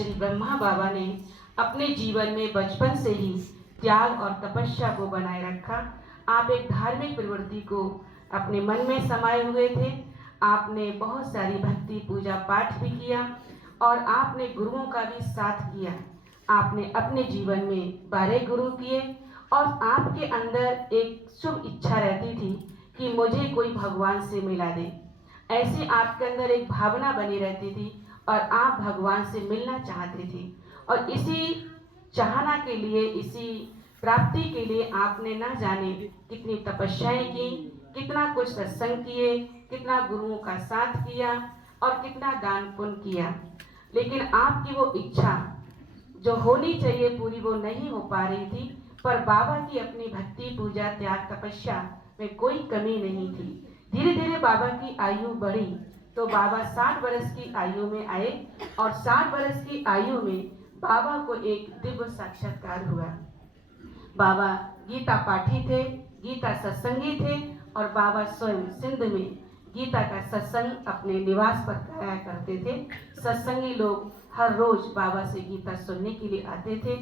श्री ब्रह्मा बाबा ने अपने जीवन में बचपन से ही त्याग और तपस्या को बनाए रखा। आप एक धार्मिक प्रवृत्ति को अपने मन में समाये हुए थे। आपने बहुत सारी भक्ति पूजा पाठ भी किया और आपने गुरुओं का भी साथ किया। आपने अपने जीवन में 12 गुरु किए और आपके अंदर एक शुभ इच्छा रहती थी कि मुझे कोई भगवान से मिला दे। ऐसी आपके अंदर एक भावना बनी रहती थी और आप भगवान से मिलना चाहते थे। और इसी चाहना के लिए, इसी प्राप्ति के लिए आपने ना जाने कितनी तपस्याएं की, कितना कुछ सत्संग किए, कितना गुरुओं का साथ किया और कितना दान पुण्य किया। लेकिन आपकी वो इच्छा जो होनी चाहिए पूरी, वो नहीं हो पा रही थी। पर बाबा की अपनी भक्ति पूजा त्याग तपस्या में कोई कमी नहीं थी। धीरे धीरे बाबा की आयु बढ़ी तो बाबा 60 वर्ष की आयु में आए और 60 वर्ष की आयु में बाबा को एक दिव्य साक्षात्कार हुआ। बाबा गीता पाठी थे, गीता सत्संगी थे और बाबा स्वयं सिंध में गीता का सत्संग अपने निवास पर कराया करते थे। सत्संगी लोग हर रोज बाबा से गीता सुनने के लिए आते थे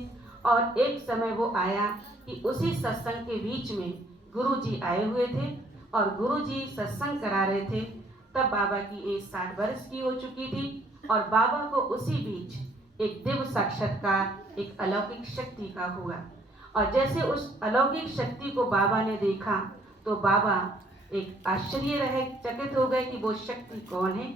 और एक समय वो आया कि उसी सत्संग के बीच में गुरुजी आए हुए थे और गुरुजी सत्संग करा रहे थे। तब बाबा की एज 60 वर्ष की हो चुकी थी और बाबा को उसी बीच एक दिव्य साक्षात्कार, एक अलौकिक शक्ति का हुआ। और जैसे उस अलौकिक शक्ति को बाबा ने देखा तो बाबा एक आश्चर्य रहे, चकित हो गए कि वो शक्ति कौन है।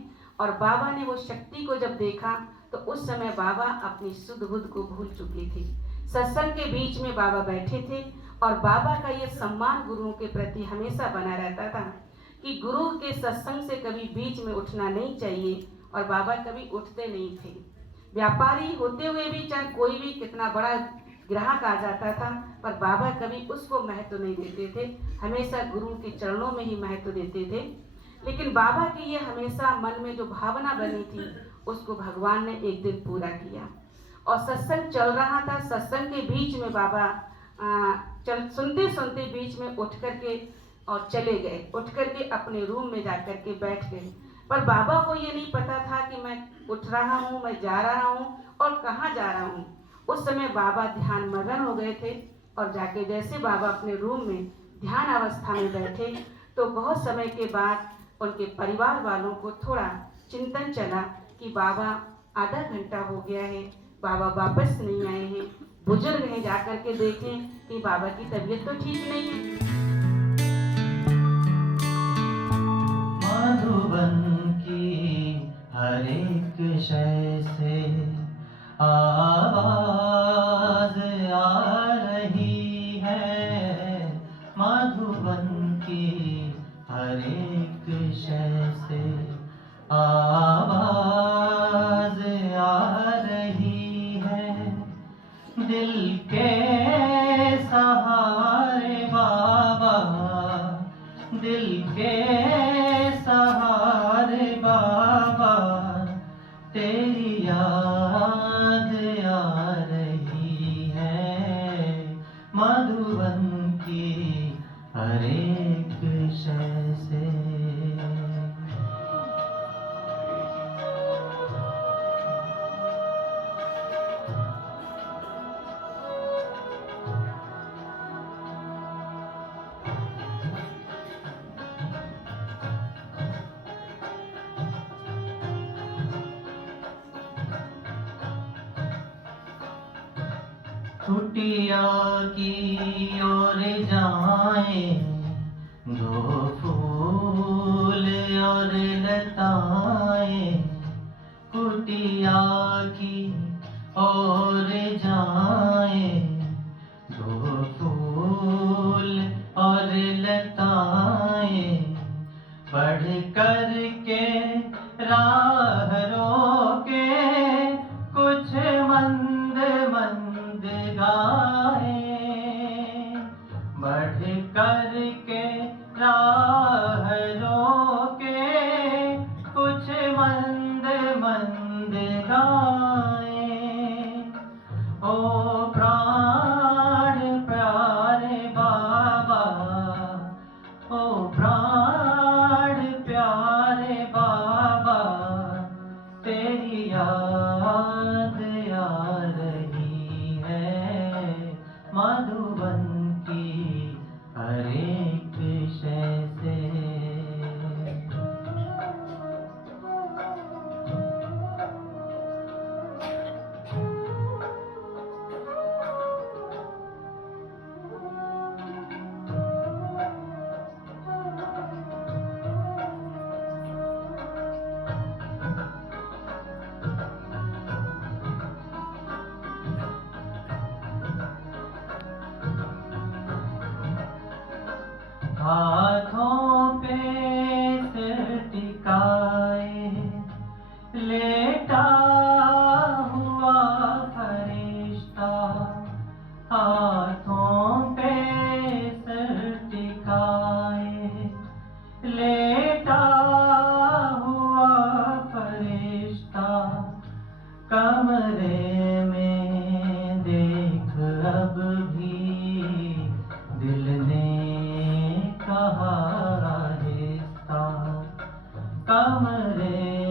और बाबा ने वो शक्ति को जब देखा तो उस समय बाबा अपनी सुध बुध को भूल चुकी थी। सत्संग के बीच में बाबा बैठे थे और बाबा का ये सम्मान गुरुओं के प्रति हमेशा बना रहता था कि गुरु के सत्संग से कभी बीच में उठना नहीं चाहिए। और बाबा कभी उठते नहीं थे। व्यापारी होते हुए भी चाहे कोई भी कितना बड़ा ग्राहक आ जाता था, पर बाबा कभी उसको महत्व नहीं देते थे, हमेशा गुरु के चरणों में ही महत्व देते थे। लेकिन बाबा की ये हमेशा मन में जो भावना बनी थी उसको भगवान ने एक दिन पूरा किया। और सत्संग चल रहा था, सत्संग के बीच में बाबा सुनते सुनते बीच में उठ करके और चले गए, उठ करके अपने रूम में जा करके बैठ गए। पर बाबा को ये नहीं पता था कि मैं उठ रहा हूँ, मैं जा रहा हूँ और कहाँ जा रहा हूँ। उस समय बाबा ध्यान मगन हो गए थे और जाके जैसे बाबा अपने रूम में ध्यान अवस्था में बैठे तो बहुत समय के बाद उनके परिवार वालों को थोड़ा चिंतन चला कि बाबा आधा घंटा हो गया है, बाबा वापस नहीं आए हैं, बुजुर्ग हैं, जा करके देखें कि बाबा की तबीयत तो ठीक नहीं है। मधुबन की हर एक शय से आवाज आ रही है, मधुबन की हर एक शय से आवाज आ रही है। दिल के सहारे बाबा, दिल के सहारे बाबा, तेरी याद आ रही है, मधुबन की हर एक शय से। कुटिया की ओर जाएं दो फूल और लताएं, कुटिया की ओर जाएं दो फूल और लताएं, बढ़ कर के राह रोके कुछ मंद मंद गाए, बढ़ कर के राह रोके कुछ मंद मंद गाए। ओ प्राण प्यारे बाबा, ओ प्राण प्यारे बाबा, तेरी याद रे